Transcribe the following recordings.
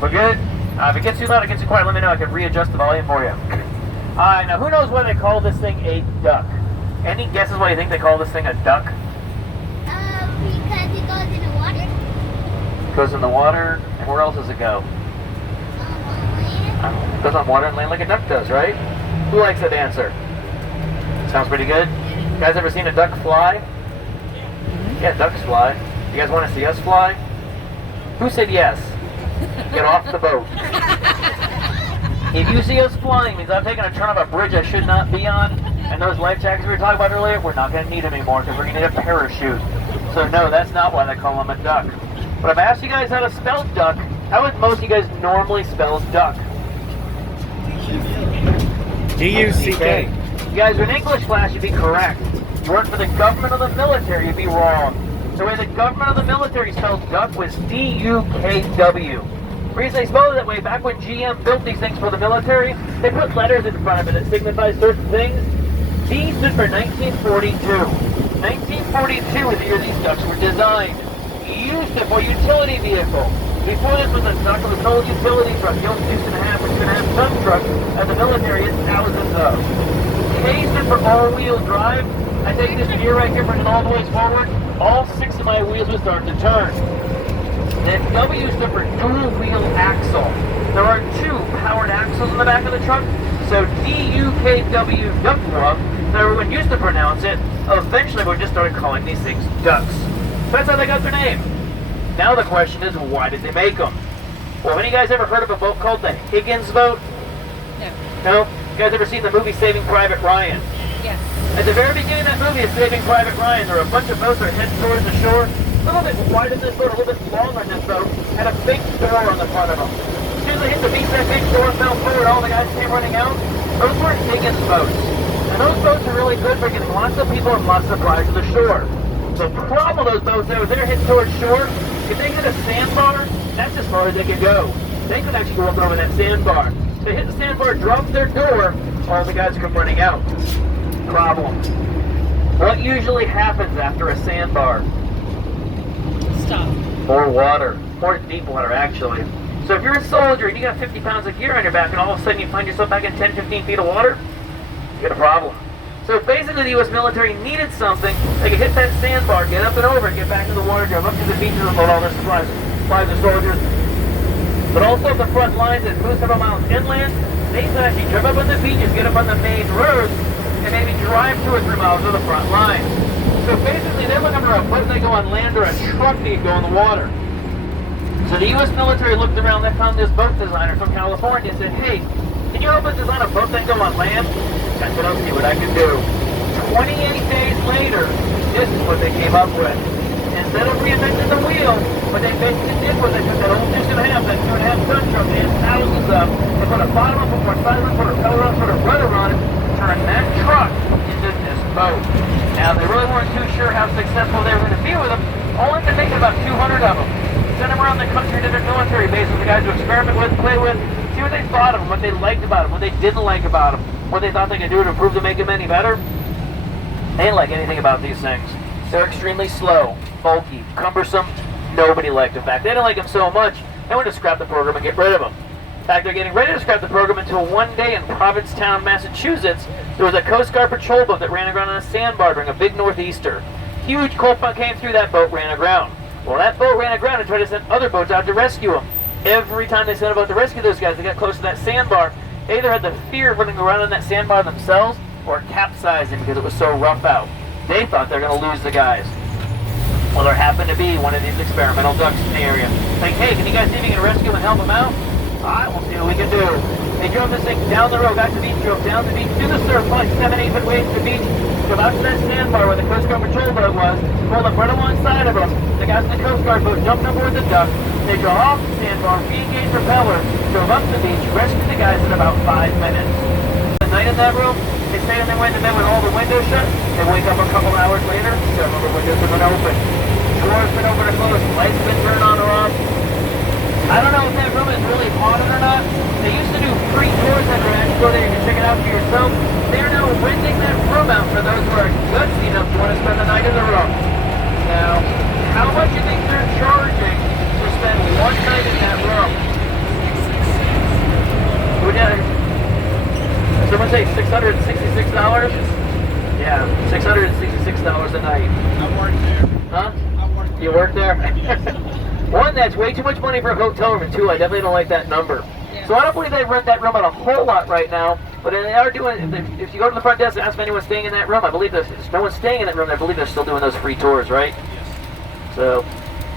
We're good? If it gets too loud, it gets too quiet, let me know. I can readjust the volume for you. Alright, now who knows why they call this thing a duck? Any guesses why you think they call this thing a duck? Because it goes in the water. It goes in the water, and where else does it go? It goes on water and land like a duck does, right? Who likes that answer? Sounds pretty good. You guys ever seen a duck fly? Yeah, ducks fly. You guys want to see us fly? Who said yes? Get off the boat. If you see us flying, it means I'm taking a turn off a bridge I should not be on, and those life jackets we were talking about earlier, we're not going to need them anymore because we're going to need a parachute. So no, that's not why they call them a duck. But if I asked you guys how to spell duck, how would most of you guys normally spell duck? D-U-C-K. You guys are in English class, you'd be correct. You work for the government of the military, you'd be wrong. The way the government of the military spelled duck was D-U-K-W. The reason they spelled it that way, back when GM built these things for the military, they put letters in front of it that signified certain things. D stood for 1942. 1942 was the year these ducks were designed. U stood for utility vehicle. Before this was a duck, it was an old utility truck, the old 6.5 or 2.5 ton truck, and the military has thousands of. K stood for all-wheel drive. I take this gear right here, bring it all the way forward. All 6 of my wheels will start to turn. Then W stood for dual wheel axle. There are 2 powered axles in the back of the truck, so D-U-K-W duck love, that everyone used to pronounce it. Eventually we just started calling these things ducks. That's how they got their name. Now the question is, why did they make them? Well, have any guys ever heard of a boat called the Higgins boat? No. No? You guys ever seen the movie Saving Private Ryan? Yes. At the very beginning of that movie of Saving Private Ryan, there were a bunch of boats that are heading towards the shore. A little bit wider than this boat, a little bit longer than this boat, had a big door on the front of them. As soon as they hit the beach, that big door fell forward, all the guys came running out. Those were Higgins boats. And those boats are really good for getting lots of people and lots of supplies to the shore. The problem with those boats, though, is they're heading towards shore. If they hit a sandbar, that's as far as they can go. They could actually go up and over that sandbar. If they hit the sandbar, drop their door, all the guys come running out. Problem. What usually happens after a sandbar? Stop. More water. More deep water, actually. So if you're a soldier and you got 50 pounds of gear on your back and all of a sudden you find yourself back in 10, 15 feet of water, you got a problem. So basically the U.S. military needed something. They could hit that sandbar, get up and over and get back to the water, drive up to the beaches and load all their supplies to soldiers. But also at the front lines that moved several miles inland, they could actually drive up on the beaches, get up on the main roads, and maybe drive 2 or 3 miles to the front line. So basically they're looking for a boat they go on land or a truck they go in the water. So the U.S. military looked around, they found this boat designer from California and said, hey, can you help us design a boat that go on land? I said, I'll see what I can do. 28 days later, this is what they came up with. Instead of reinventing the wheel, what they basically did was they took that old 6.5, that 2.5 ton truck, they had thousands of them, they put a bottom up, put a side up, put a propeller up, put a rudder on it, turned that truck into this boat. Now, they really weren't too sure how successful they were going to be with them, only to make about 200 of them. Send them around the country to their military bases, the guys to experiment with, play with, see what they thought of them, what they liked about them, what they didn't like about them, what they thought they could do to improve to make them any better. They didn't like anything about these things. They're extremely slow, bulky, cumbersome. Nobody liked them. In fact, they didn't like them so much, they wanted to scrap the program and get rid of them. In fact, they're getting ready to scrap the program until one day in Provincetown, Massachusetts, there was a Coast Guard patrol boat that ran aground on a sandbar during a big northeaster. Huge cold front came through, that boat ran aground. Well, that boat ran aground and tried to send other boats out to rescue them. Every time they sent a boat to rescue those guys, they got close to that sandbar. They either had the fear of running around on that sandbar themselves or capsizing because it was so rough out. They thought they were going to lose the guys. Well, there happened to be one of these experimental ducks in the area. Like, hey, can you guys see if you can rescue and help them out? All right, we'll see what we can do. They drove this thing down the road, back to the beach, drove down the beach, through the surf, like 7, 8 foot waves to the beach, drove out to that sandbar where the Coast Guard patrol boat was, pulled up right alongside of them. The guys in the Coast Guard boat jumped aboard the duck. They drove off the sandbar, re-engaged propeller, drove up the beach, rescued the guys in about 5 minutes. The night in that room, they stayed on their way to bed with all the windows shut. They wake up a couple hours later, several of the windows have been open. Doors been open or closed, lights have been turned on or off. I don't know if that room is really haunted or not. They used to do free tours that are actually go there and check it out for yourself. They are now renting that room out for those who are gutsy enough to want to spend the night in the room. Now, how much do you think they're charging to spend one night in that room? to say $666? Yeah, $666 a night. I work there. Huh? I work there. You work there? One, that's way too much money for a hotel room, and two, I definitely don't like that number. Yeah. So I don't believe they rent that room out a whole lot right now, but they are doing, if you go to the front desk and ask if anyone's staying in that room, I believe there's no one staying in that room, I believe they're still doing those free tours, right? Yes.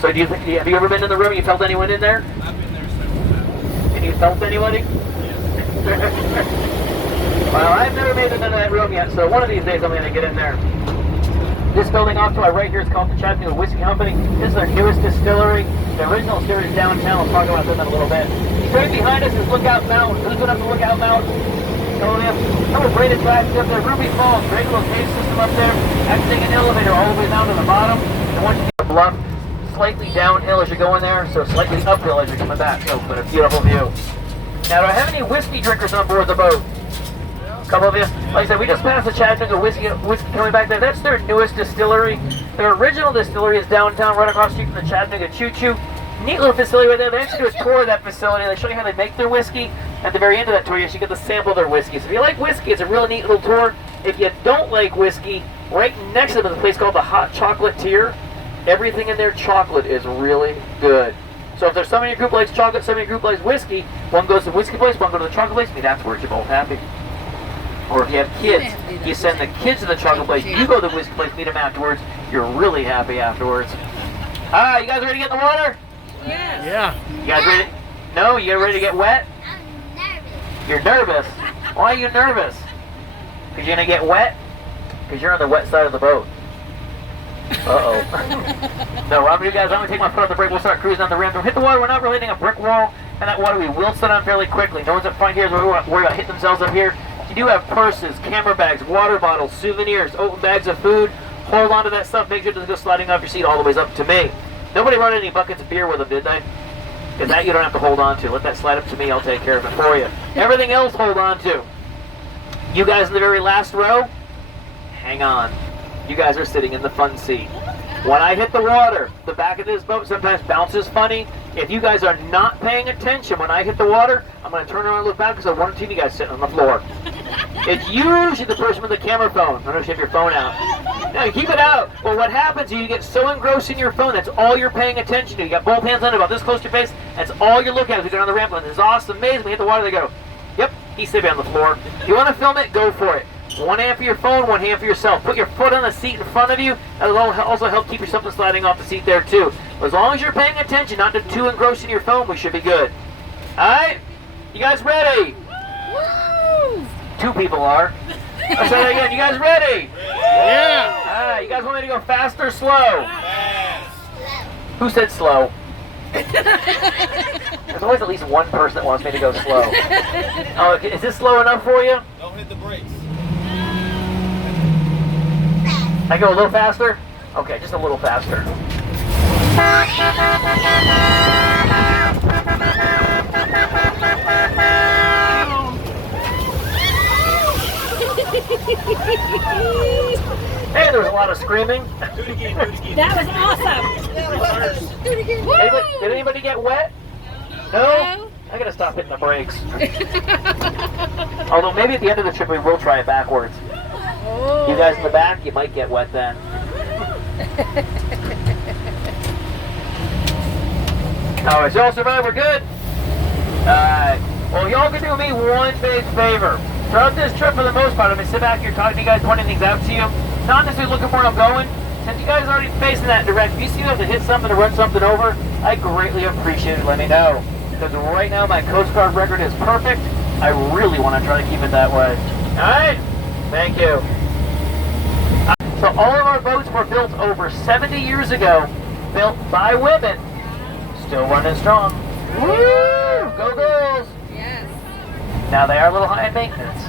So do you think, have you ever been in the room, you felt anyone in there? I've been there several times. And you felt anybody? Yes. Well, I've never made it into that room yet, so one of these days I'm going to get in there. This building off to our right here is called the Chattanooga Whiskey Company. This is their newest distillery. The original distillery is downtown. We'll talk about them in a little bit. Straight behind us is Lookout Mountain. Who's going up to Lookout Mountain? Some of great attractions up there. Ruby Falls, great little cave system up there. Exiting an elevator all the way down to the bottom. And once you get the bluff, slightly downhill as you're going there, so slightly uphill as you're coming back. So, but a beautiful view. Now, do I have any whiskey drinkers on board the boat? Couple of you. Like I said, we just passed the Chattanooga whiskey coming back there. That's their newest distillery. Their original distillery is downtown, right across the street from the Chattanooga Choo Choo. Neat little facility right there. They actually do a tour of that facility. They show you how they make their whiskey. At the very end of that tour, you actually get to sample their whiskey. So if you like whiskey, it's a really neat little tour. If you don't like whiskey, right next to them is a place called the Hot Chocolate Tier. Everything in their chocolate is really good. So if there's somebody in your group likes chocolate, somebody in your group likes whiskey, one goes to the whiskey place, one goes to the chocolate place, I mean, that's where you're both happy. Or if you have kids, you send the kids to the chocolate place, you go to the whiskey place, meet them afterwards, you're really happy afterwards. You guys ready to get in the water? Yes. Yeah. You guys ready? No? You guys ready to get wet? I'm nervous. You're nervous. Why are you nervous? Because you're going to get wet? Because you're on the wet side of the boat. Uh-oh. No, I'm you guys, I'm going to take my foot off the brake, we'll start cruising on the ramp. We'll hit the water, we're not really hitting a brick wall, and that water we will set on fairly quickly. No one's up front here, so we're worried about hitting themselves up here. You do have purses, camera bags, water bottles, souvenirs, open bags of food. Hold on to that stuff. Make sure it doesn't go sliding off your seat all the way up to me. Nobody brought any buckets of beer with them, did they? Because that you don't have to hold on to. Let that slide up to me. I'll take care of it for you. Everything else, hold on to. You guys in the very last row, hang on. You guys are sitting in the fun seat. When I hit the water, the back of this boat sometimes bounces funny. If you guys are not paying attention when I hit the water, I'm going to turn around and look back because I want to see you guys sitting on the floor. It's usually the person with the camera phone. I don't know if you have your phone out. No, you keep it out. Well, what happens is you get so engrossed in your phone, that's all you're paying attention to. You got both hands on it, about this close to your face. That's all you're looking at as you go down the ramp. And it's awesome, amazing. We hit the water, they go, yep, he's sitting on the floor. If you want to film it, go for it. One hand for your phone, one hand for yourself. Put your foot on the seat in front of you. That'll also help keep yourself from sliding off the seat there too. As long as you're paying attention, not to too engrossed in your phone, we should be good. Alright? You guys ready? Woo! 2 people are. I'll say that again. You guys ready? Yeah. Alright, you guys want me to go fast or slow? Who said slow? There's always at least one person that wants me to go slow. Oh, is this slow enough for you? Don't hit the brakes. I go a little faster? Okay, just a little faster. Hey, there was a lot of screaming. Do it again, do it again. That was awesome. Do it again. Woo! Did anybody get wet? No? I gotta stop hitting the brakes. Although maybe at the end of the trip we will try it backwards. Oh. You guys in the back, you might get wet then. Alright, so all survived, we're good? Alright. Well, y'all can do me one big favor. Throughout this trip, for the most part, I'm going to sit back here talking to you guys, pointing things out to you. Not necessarily looking for where I'm going. Since you guys are already facing that direction, if you see you have to hit something or run something over, I greatly appreciate it. Let me know. Because right now, my Coast Guard record is perfect. I really want to try to keep it that way. Alright? Thank you. So all of our boats were built over 70 years ago, built by women. Still running strong. Woo! Go girls! Yes. Now they are a little high in maintenance,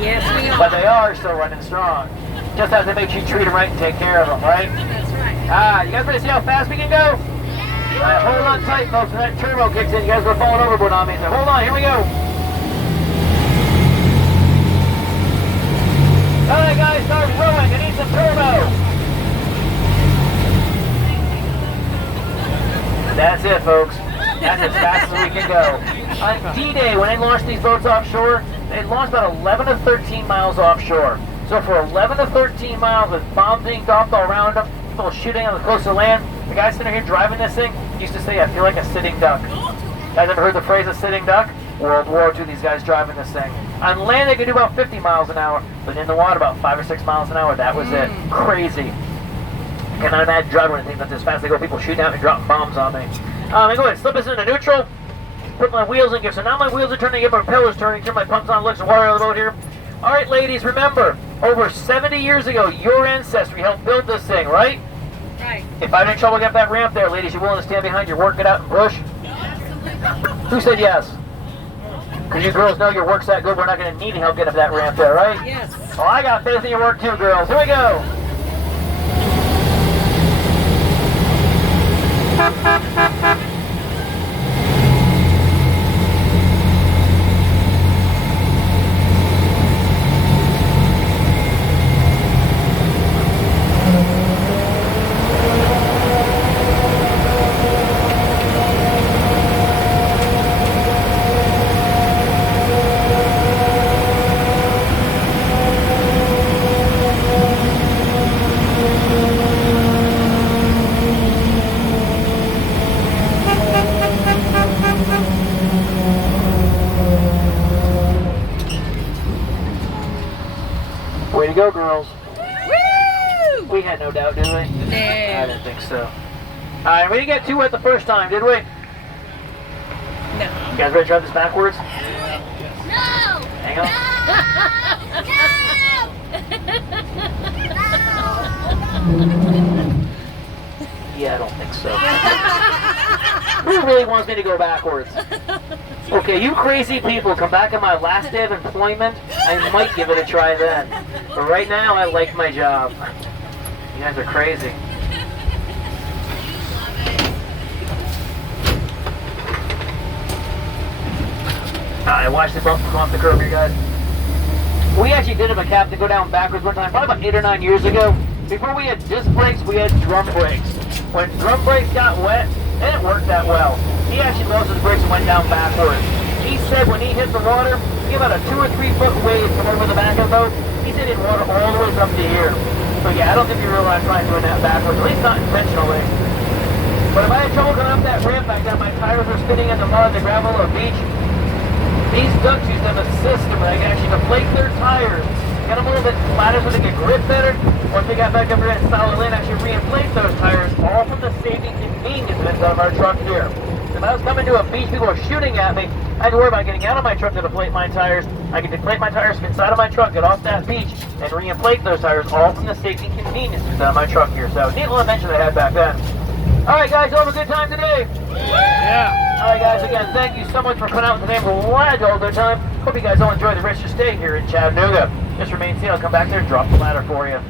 Yes, we but are. they are still running strong. Just have to make sure you treat them right and take care of them, right? That's right. You guys ready to see how fast we can go? All right, hold on tight, folks. When that turbo kicks in, you guys are falling overboard on me. So hold on, here we go. All right, guys, start rowing. I need some turbo. That's it, folks. That's as fast as we can go. On D-Day, when they launched these boats offshore, they launched about 11 to 13 miles offshore. So for 11 to 13 miles with bombs being dropped all around them, people shooting on the coastal land, the guy sitting here driving this thing used to say, I feel like a sitting duck. Guys ever heard the phrase a sitting duck? World War II, these guys driving this thing. On land, they could do about 50 miles an hour, but in the water, about 5 or 6 miles an hour. That was it. Crazy. I cannot imagine driving anything that's as fast as they go. People shooting out and dropping bombs on me. I'm go ahead and slip this into neutral. Put my wheels in gear. So now my wheels are turning, get my propellers turning, turn my pumps on, looks and water on the boat here. All right, ladies, remember, over 70 years ago, your ancestry helped build this thing, right? Right. If I'm in trouble, get that ramp there, ladies. You willing to stand behind your work, get out and push? Who said yes? Because you girls know your work's that good, we're not going to need help getting up that ramp there, right? Yes. Well, I got faith in your work too, girls. Here we go. Way to go, girls. Woo! We had no doubt, did we? I No. didn't think so. Alright, we didn't get too wet the first time, did we? You No. guys ready to drive this backwards? No! Hang on. Yeah, I don't think so. Who really wants me to go backwards? Okay, you crazy people, come back on my last day of employment, I might give it a try then. But right now, I like my job. You guys are crazy. Alright, watch the bump come off the curb here, guys. We actually did have a captain go down backwards one time, probably about 8 or 9 years ago. Before we had disc brakes, we had drum brakes. When drum brakes got wet, they didn't work that well. He actually lost his brakes and went down backwards. He said when he hit the water, he got a 2 or 3 foot wave come over the back of the boat. He said it water all the way up to here. So yeah, I don't think you realize trying doing that backwards, at least not intentionally. But if I had trouble going up that ramp back then, my tires were spinning in the mud, the gravel, or beach. These ducks used to have a system where they can actually deflate their tires, get them a little bit flatter so they can grip better. Once they got back up here in solid land, actually reinflate those tires, all from the safety and convenience of our truck here. If I was coming to a beach, people were shooting at me, I had to worry about getting out of my truck to deflate my tires. I could deflate my tires from inside of my truck, get off that beach, and reinflate those tires, all from the safety and convenience of my truck here. So, neat little invention I had back then. Alright guys, you have a good time today? Yeah. Alright guys, again, thank you so much for coming out today. We're glad to all good time. Hope you guys all enjoy the rest of your stay here in Chattanooga. Just remain safe. I'll come back there and drop the ladder for you.